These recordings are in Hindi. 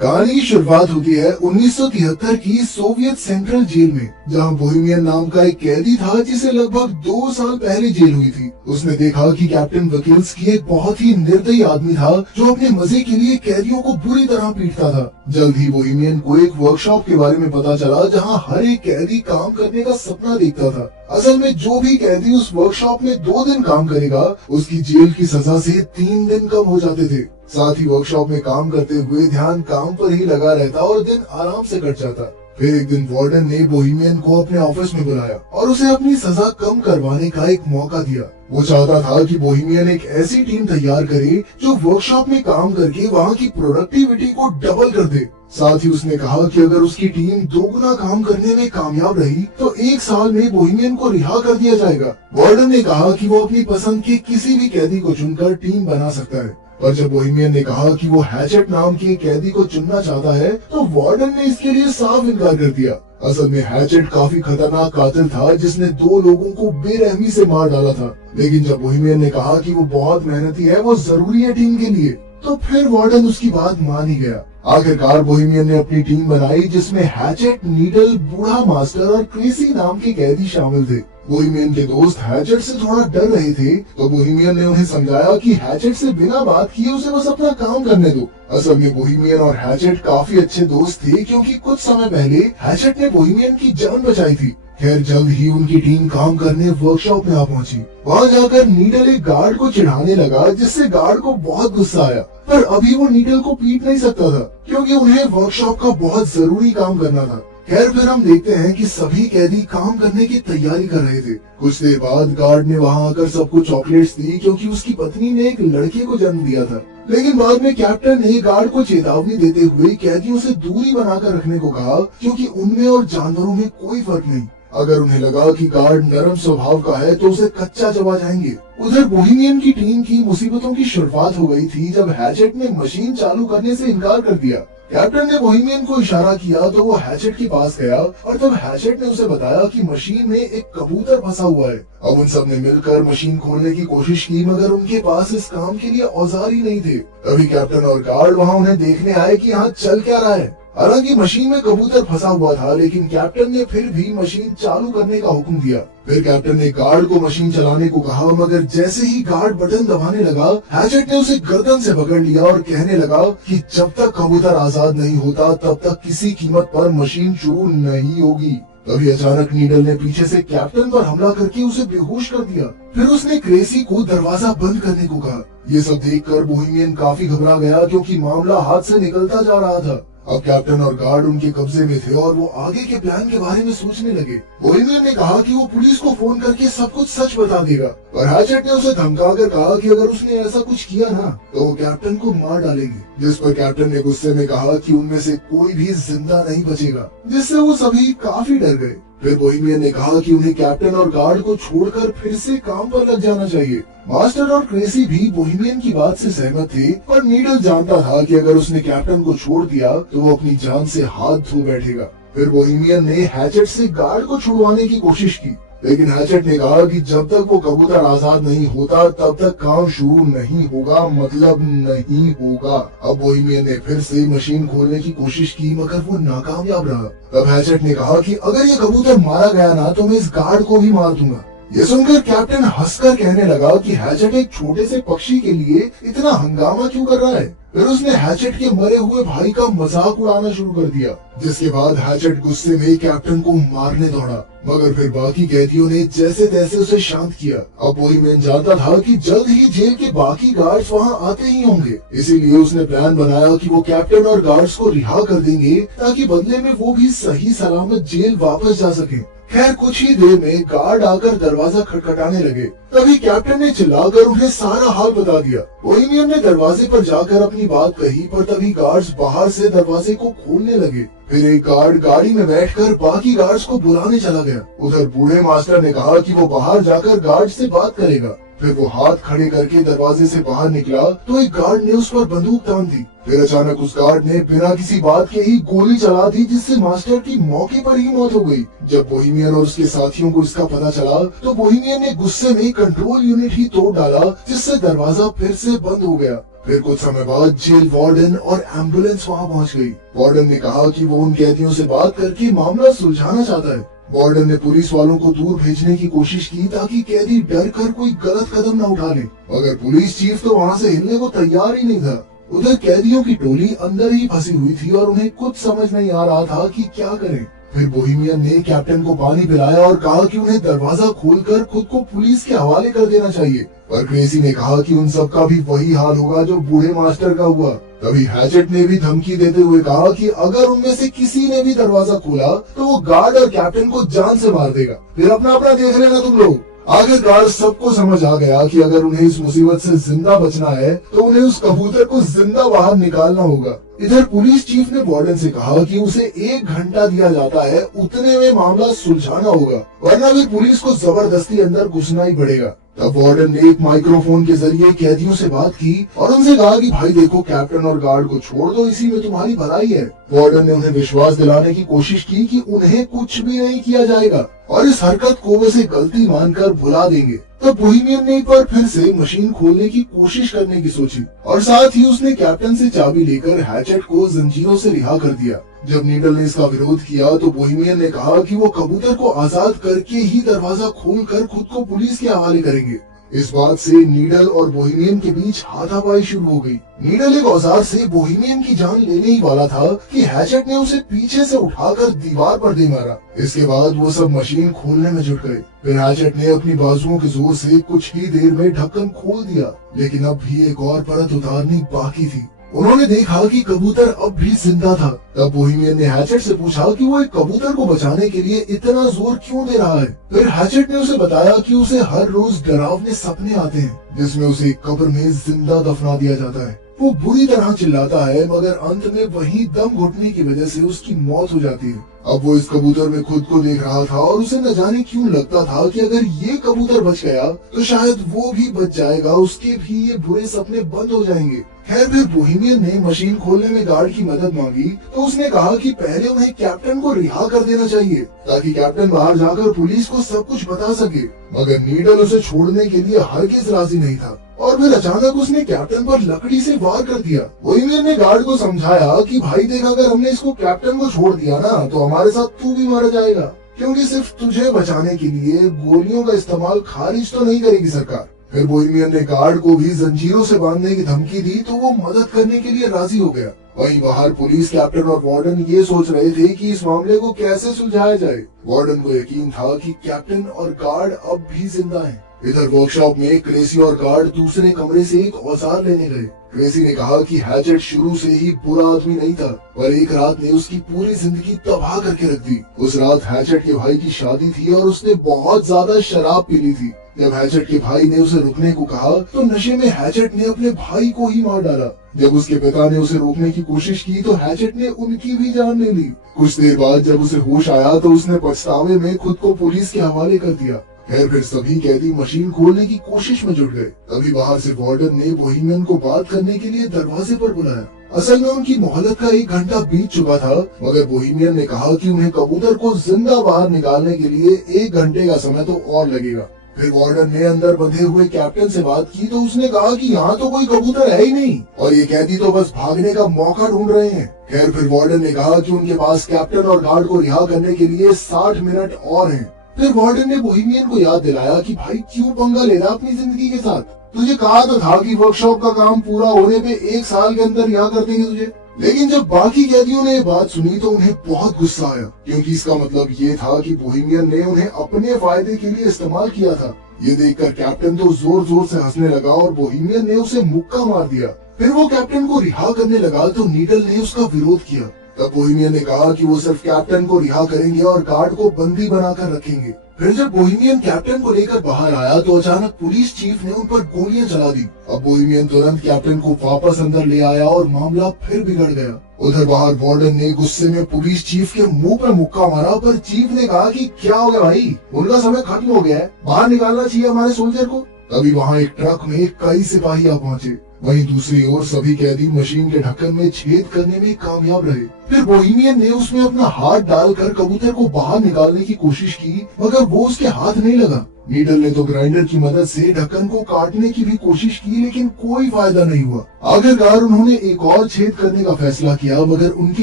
कहानी की शुरुआत होती है 1973 की सोवियत सेंट्रल जेल में, जहां बोहेमियन नाम का एक कैदी था जिसे लगभग 2 साल पहले जेल हुई थी। उसने देखा कि कैप्टन वकील्स्की एक बहुत ही निर्दयी आदमी था जो अपने मजे के लिए कैदियों को बुरी तरह पीटता था। जल्द ही बोहेमियन को एक वर्कशॉप के बारे में पता चला जहां हर एक कैदी काम करने का सपना देखता था। असल में जो भी कैदी उस वर्कशॉप में 2 दिन काम करेगा उसकी जेल की सजा से 3 दिन कम हो जाते थे। साथ ही वर्कशॉप में काम करते हुए ध्यान काम पर ही लगा रहता और दिन आराम से कट जाता। फिर एक दिन वार्डन ने बोहेमियन को अपने ऑफिस में बुलाया और उसे अपनी सजा कम करवाने का एक मौका दिया। वो चाहता था कि बोहेमियन एक ऐसी टीम तैयार करे जो वर्कशॉप में काम करके वहाँ की प्रोडक्टिविटी को डबल कर दे। साथ ही उसने कहा कि अगर उसकी टीम 2 गुना काम करने में कामयाब रही तो 1 साल में बोहेमियन को रिहा कर दिया जाएगा। वार्डन ने कहा कि वो अपनी पसंद के किसी भी कैदी को चुनकर टीम बना सकता है। पर जब बोहेमियन ने कहा कि वो हैचेट नाम के कैदी को चुनना चाहता है तो वार्डन ने इसके लिए साफ इनकार कर दिया। असल में हैचेट काफी खतरनाक कातिल था जिसने 2 लोगों को बेरहमी से मार डाला था। लेकिन जब बोहेमियन ने कहा कि वो बहुत मेहनती है, वो जरूरी है टीम के लिए, तो फिर वार्डन उसकी बात मान ही गया। आखिरकार बोहेमियन ने अपनी टीम बनाई जिसमें हैचेट, नीडल, बूढ़ा मास्टर और क्रेसी नाम के कैदी शामिल थे। बोहेमियन के दोस्त हैचेट से थोड़ा डर रहे थे तो बोहेमियन ने उन्हें समझाया कि हैचेट से बिना बात किए उसे बस अपना काम करने दो। असल में बोहेमियन और हैचेट काफी अच्छे दोस्त थे क्योंकि कुछ समय पहले हैचेट ने बोहेमियन की जान बचाई थी। खैर जल्द ही उनकी टीम काम करने वर्कशॉप में आ पहुंची। वहां जाकर नीडल एक गार्ड को चिढ़ाने लगा जिससे गार्ड को बहुत गुस्सा आया, पर अभी वो नीडल को पीट नहीं सकता था क्योंकि उन्हें वर्कशॉप का बहुत जरूरी काम करना था। खैर फिर हम देखते हैं कि सभी कैदी काम करने की तैयारी कर रहे थे। कुछ देर बाद गार्ड ने वहां आकर सबको चॉकलेट्स दी क्योंकि उसकी पत्नी ने एक लड़के को जन्म दिया था। लेकिन बाद में कैप्टन ने गार्ड को चेतावनी देते हुए कैदियों से दूरी बनाकर रखने को कहा क्योंकि उनमें और जानवरों में कोई फर्क नहीं। अगर उन्हें लगा कि गार्ड नरम स्वभाव का है तो उसे कच्चा चबा जाएंगे। उधर बोहेमियन की टीम की मुसीबतों की शुरुआत हो गई थी जब हैचेट ने मशीन चालू करने से इनकार कर दिया। कैप्टन ने बोहेमियन को इशारा किया तो वो हैचेट के पास गया और तब हैचेट ने उसे बताया कि मशीन में एक कबूतर फंसा हुआ है। अब उन सब ने मिलकर मशीन खोलने की कोशिश की मगर उनके पास इस काम के लिए औजार ही नहीं थे। तभी कैप्टन और गार्ड वहाँ उन्हें देखने आए कि यहाँ चल क्या रहा है। हालांकि मशीन में कबूतर फंसा हुआ था लेकिन कैप्टन ने फिर भी मशीन चालू करने का हुक्म दिया। फिर कैप्टन ने गार्ड को मशीन चलाने को कहा मगर जैसे ही गार्ड बटन दबाने लगा हैचेट ने उसे गर्दन से पकड़ लिया और कहने लगा कि जब तक कबूतर आजाद नहीं होता तब तक किसी कीमत पर मशीन शुरू नहीं होगी। तभी अचानक नीडल ने पीछे से कैप्टन पर हमला करके उसे बेहोश कर दिया। फिर उसने क्रेसी को दरवाजा बंद करने को कहा। ये सब देखकर बोहेमियन काफी घबरा गया क्योंकि मामला हाथ से निकलता जा रहा था। अब कैप्टन और गार्ड उनके कब्जे में थे और वो आगे के प्लान के बारे में सोचने लगे। बोहेमियन ने कहा कि वो पुलिस को फोन करके सब कुछ सच बता देगा, पर हैचेट ने उसे धमकाकर कहा कि अगर उसने ऐसा कुछ किया ना तो वो कैप्टन को मार डालेंगे। जिस पर कैप्टन ने गुस्से में कहा कि उनमें से कोई भी जिंदा नहीं बचेगा, जिससे वो सभी काफी डर गए। फिर बोहेमियन ने कहा कि उन्हें कैप्टन और गार्ड को छोड़कर फिर से काम पर लग जाना चाहिए। मास्टर और क्रेसी भी बोहेमियन की बात से सहमत थे, पर नीडल जानता था कि अगर उसने कैप्टन को छोड़ दिया तो वो अपनी जान से हाथ धो बैठेगा। फिर बोहेमियन ने हैचेट से गार्ड को छुड़वाने की कोशिश की, लेकिन हैचेट ने कहा कि जब तक वो कबूतर आजाद नहीं होता तब तक काम शुरू नहीं होगा, मतलब नहीं होगा। अब बोहेमियन ने फिर से मशीन खोलने की कोशिश की मगर वो नाकामयाब रहा। तब हैचेट ने कहा कि अगर ये कबूतर मारा गया ना तो मैं इस गार्ड को भी मार दूंगा। ये सुनकर कैप्टन हंसकर कहने लगा कि हैचेट एक छोटे से पक्षी के लिए इतना हंगामा क्यों कर रहा है। फिर उसने हैचेट के मरे हुए भाई का मजाक उड़ाना शुरू कर दिया, जिसके बाद हैचेट गुस्से में कैप्टन को मारने दौड़ा मगर फिर बाकी कैदियों ने जैसे तैसे उसे शांत किया। अब बोहेमियन जानता था कि जल्द ही जेल के बाकी गार्ड्स वहां आते ही होंगे, इसीलिए उसने प्लान बनाया कि वो कैप्टन और गार्ड्स को रिहा कर देंगे ताकि बदले में वो भी सही सलामत जेल वापस जा सके। खैर कुछ ही देर में गार्ड आकर दरवाजा खटखटाने लगे। तभी कैप्टन ने चिल्लाकर उन्हें सारा हाल बता दिया। बोहेमियन ने दरवाजे पर जाकर अपनी बात कही, पर तभी गार्ड्स बाहर से दरवाजे को खोलने लगे। फिर एक गार्ड गाड़ी में बैठकर बाकी गार्ड्स को बुलाने चला गया। उधर बूढ़े मास्टर ने कहा कि वो बाहर जाकर गार्ड से बात करेगा। फिर वो हाथ खड़े करके दरवाजे से बाहर निकला तो एक गार्ड ने उस पर बंदूक तान दी। फिर अचानक उस गार्ड ने बिना किसी बात के ही गोली चला दी जिससे मास्टर की मौके पर ही मौत हो गई। जब बोहेमियन और उसके साथियों को इसका पता चला तो बोहेमियन ने गुस्से में कंट्रोल यूनिट ही तोड़ डाला जिससे दरवाजा फिर से बंद हो गया। फिर कुछ समय बाद जेल वार्डन और एम्बुलेंस वहाँ पहुँच गई। वार्डन ने कहा कि वो उन कैदियों से बात करके मामला सुलझाना चाहता है। वार्डन ने पुलिस वालों को दूर भेजने की कोशिश की ताकि कैदी डर कर कोई गलत कदम न उठा ले, मगर पुलिस चीफ तो वहाँ से हिलने को तैयार ही नहीं था। उधर कैदियों की टोली अंदर ही फंसी हुई थी और उन्हें कुछ समझ नहीं आ रहा था कि क्या करें। फिर बोहेमियन ने कैप्टन को पानी पिलाया और कहा कि उन्हें दरवाजा खोलकर खुद को पुलिस के हवाले कर देना चाहिए, पर क्रेसी ने कहा कि उन सबका भी वही हाल होगा जो बूढ़े मास्टर का हुआ। तभी हैचेट ने भी धमकी देते हुए कहा कि अगर उनमें से किसी ने भी दरवाजा खोला तो वो गार्ड और कैप्टन को जान से मार देगा, फिर अपना अपना देख लेना तुम लोग। आखिरकार सबको समझ आ गया कि अगर उन्हें इस मुसीबत से जिंदा बचना है तो उन्हें उस कबूतर को जिंदा बाहर निकालना होगा। इधर पुलिस चीफ ने वार्डन से कहा कि उसे 1 घंटा दिया जाता है, उतने में मामला सुलझाना होगा, वरना फिर पुलिस को जबरदस्ती अंदर घुसना ही पड़ेगा। तब वार्डन ने एक माइक्रोफोन के जरिए कैदियों से बात की और उनसे कहा कि भाई देखो, कैप्टन और गार्ड को छोड़ दो, इसी में तुम्हारी भलाई है। वार्डन ने उन्हें विश्वास दिलाने की कोशिश की कि उन्हें कुछ भी नहीं किया जाएगा और इस हरकत को वैसे गलती मानकर भुला देंगे। तब बोहेमियन ने एक बार फिर से मशीन खोलने की कोशिश करने की सोची और साथ ही उसने कैप्टन से चाबी लेकर हैचेट को जंजीरों से रिहा कर दिया। जब नीडल ने इसका विरोध किया तो बोहेमियन ने कहा कि वो कबूतर को आजाद करके ही दरवाजा खोलकर खुद को पुलिस के हवाले करेंगे। इस बात से नीडल और बोहेमियन के बीच हाथापाई शुरू हो गई। नीडल एक औजार से बोहेमियन की जान लेने ही वाला था कि हैचेट ने उसे पीछे से उठाकर दीवार पर दे मारा। इसके बाद वो सब मशीन खोलने में जुट गए। फिर हैचेट ने अपनी बाजुओं के जोर से कुछ ही देर में ढक्कन खोल दिया, लेकिन अब भी एक और परत उतारनी बाकी थी। उन्होंने देखा कि कबूतर अब भी जिंदा था। तब बोहेमियन ने हैचेट से पूछा कि वो एक कबूतर को बचाने के लिए इतना जोर क्यों दे रहा है। फिर हैचेट ने उसे बताया कि उसे हर रोज डरावने सपने आते हैं जिसमें उसे कब्र में जिंदा दफना दिया जाता है। वो बुरी तरह चिल्लाता है, मगर अंत में वही दम घुटने की वजह से उसकी मौत हो जाती है। अब वो इस कबूतर में खुद को देख रहा था और उसे न जाने क्यों लगता था कि अगर ये कबूतर बच गया तो शायद वो भी बच जाएगा, उसके भी ये बुरे सपने बंद हो जाएंगे। खैर, फिर बोहेमियन ने मशीन खोलने में गार्ड की मदद मांगी तो उसने कहा कि पहले उन्हें कैप्टन को रिहा कर देना चाहिए ताकि कैप्टन बाहर जाकर पुलिस को सब कुछ बता सके, मगर नीडल उसे छोड़ने के लिए हरगिज राजी नहीं था और फिर अचानक उसने कैप्टन पर लकड़ी से वार कर दिया। बोहेमियन ने गार्ड को समझाया कि भाई देख, अगर हमने इसको कैप्टन को छोड़ दिया ना तो हमारे साथ तू भी मारा जाएगा, क्योंकि सिर्फ तुझे बचाने के लिए गोलियों का इस्तेमाल खारिज तो नहीं करेगी सरकार। फिर बोहेमियन ने गार्ड को भी जंजीरों से बांधने की धमकी दी तो वो मदद करने के लिए राजी हो गया। वहीं बाहर पुलिस, कैप्टन और वार्डन ये सोच रहे थे कि इस मामले को कैसे सुलझाया जाए। वार्डन को यकीन था कि कैप्टन और गार्ड अब भी जिंदा हैं। इधर वर्कशॉप में क्रेसी और गार्ड दूसरे कमरे से एक औजार लेने गए। क्रेसी ने कहा कि हैचेट शुरू से ही बुरा आदमी नहीं था, पर एक रात ने उसकी पूरी जिंदगी तबाह करके रख दी। उस रात हैचेट के भाई की शादी थी और उसने बहुत ज्यादा शराब पी ली थी। जब हैचेट के भाई ने उसे रुकने को कहा तो नशे में हैचेट ने अपने भाई को ही मार डाला। जब उसके पिता ने उसे रोकने की कोशिश की तो हैचेट ने उनकी भी जान ले ली। कुछ देर बाद जब उसे होश आया तो उसने पछतावे में खुद को पुलिस के हवाले कर दिया। खैर, फिर सभी कैदी मशीन खोलने की कोशिश में जुट गए। तभी बाहर से वार्डन ने बोहेमियन को बात करने के लिए दरवाजे पर बुलाया। असल में उनकी मोहलत का 1 घंटा बीत चुका था, मगर बोहेमियन ने कहा कि उन्हें कबूतर को जिंदा बाहर निकालने के लिए 1 घंटे का समय तो और लगेगा। फिर वार्डन ने अंदर बंधे हुए कैप्टन से बात की तो उसने कहा कि यहाँ तो कोई कबूतर है ही नहीं और ये कैदी तो बस भागने का मौका ढूंढ रहे हैं। खैर, फिर वार्डन ने कहा कि उनके पास कैप्टन और गार्ड को रिहा करने के लिए 60 मिनट और हैं। फिर वार्डन ने बोहेमियन को याद दिलाया कि भाई क्यों पंगा ले रहा अपनी जिंदगी के साथ, तुझे कहा तो था कि वर्कशॉप का काम पूरा होने पे 1 साल के अंदर रिहा कर देंगे तुझे। लेकिन जब बाकी कैदियों ने ये बात सुनी तो उन्हें बहुत गुस्सा आया, क्योंकि इसका मतलब ये था कि बोहेमियन ने उन्हें अपने फायदे के लिए इस्तेमाल किया था। ये देखकर कैप्टन तो जोर जोर से हंसने लगा और बोहेमियन ने उसे मुक्का मार दिया। फिर वो कैप्टन को रिहा करने लगा तो नीडल ने उसका विरोध किया। तब बोहेमियन ने कहा कि वो सिर्फ कैप्टन को रिहा करेंगे और गार्ड को बंदी बनाकर रखेंगे। फिर जब बोहेमियन कैप्टन को लेकर बाहर आया तो अचानक पुलिस चीफ ने उन पर गोलियां चला दी। अब बोहेमियन तुरंत कैप्टन को वापस अंदर ले आया और मामला फिर बिगड़ गया। उधर बाहर वार्डन ने गुस्से में पुलिस चीफ के मुंह पर मुक्का मारा, पर चीफ ने कहा कि क्या हो गया भाई, उनका समय खत्म हो गया है, बाहर निकालना चाहिए हमारे सोल्जर को। तभी वहाँ एक ट्रक में कई सिपाही आ पहुंचे। वहीं दूसरी ओर सभी कैदी मशीन के ढक्कन में छेद करने में कामयाब रहे। फिर बोहेमियन ने उसमें अपना हाथ डालकर कबूतर को बाहर निकालने की कोशिश की, मगर वो उसके हाथ नहीं लगा। नीडल ने तो ग्राइंडर की मदद से ढक्कन को काटने की भी कोशिश की, लेकिन कोई फायदा नहीं हुआ। आखिरकार उन्होंने एक और छेद करने का फैसला किया, मगर उनके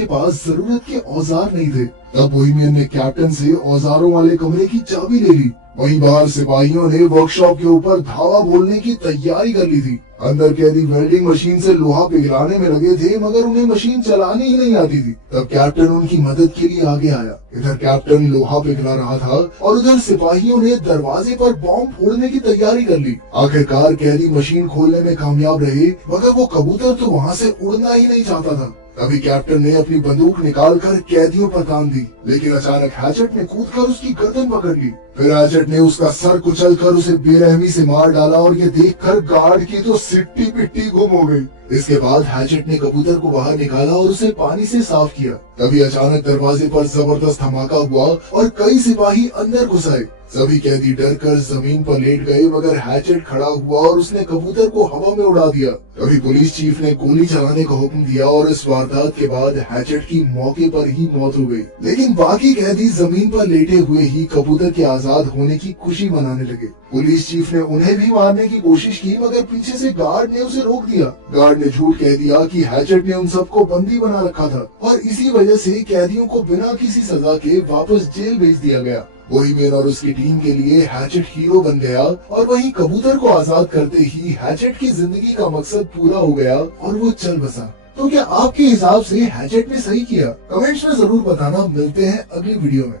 पास जरूरत के औजार नहीं थे। तब बोहेमियन ने कैप्टन से औजारों वाले कमरे की चाबी ले ली। वहीं बाहर सिपाहियों ने वर्कशॉप के ऊपर धावा बोलने की तैयारी कर ली थी। अंदर कैदी वेल्डिंग मशीन से लोहा पिघलाने में लगे थे, मगर उन्हें मशीन चलानी ही नहीं आती थी। तब कैप्टन उनकी मदद के लिए आगे आया। इधर कैप्टन लोहा पिघला रहा था और उधर सिपाहियों ने दरवाजे पर बॉम्ब फोड़ने की तैयारी कर ली। आखिरकार कैदी मशीन खोलने में कामयाब रहे, मगर वो कबूतर तो वहाँ से उड़ना ही नहीं चाहता था। तभी कैप्टन ने अपनी बंदूक निकालकर कैदियों पर तान दी, लेकिन अचानक हैचेट ने कूदकर उसकी गर्दन पकड़ ली। फिर हैचेट ने उसका सर कुचलकर उसे बेरहमी से मार डाला और ये देखकर गार्ड की तो सिट्टी पिट्टी गुम हो गई। इसके बाद हैचेट ने कबूतर को बाहर निकाला और उसे पानी से साफ किया। तभी अचानक दरवाजे पर जबरदस्त धमाका हुआ और कई सिपाही अंदर घुस आए। सभी कैदी डरकर जमीन पर लेट गए, मगर हैचेट खड़ा हुआ और उसने कबूतर को हवा में उड़ा दिया। तभी पुलिस चीफ ने गोली चलाने का हुक्म दिया और इस वारदात के बाद हैचेट की मौके पर ही मौत हो गई। लेकिन बाकी कैदी जमीन पर लेटे हुए ही कबूतर के आजाद होने की खुशी मनाने लगे। पुलिस चीफ ने उन्हें भी मारने की कोशिश की, मगर पीछे से गार्ड ने उसे रोक दिया। गार्ड ने झूठ कह दिया कि हैचेट ने उन सबको बंदी बना रखा था और इसी वजह से कैदियों को बिना किसी सजा के वापस जेल भेज दिया गया। बोहेमियन और उसकी टीम के लिए हैचेट हीरो बन गया और वहीं कबूतर को आजाद करते ही हैचेट की जिंदगी का मकसद पूरा हो गया और वो चल बसा। तो क्या आपके हिसाब से हैचेट ने सही किया? कमेंट्स में जरूर बताना। मिलते हैं अगली वीडियो में।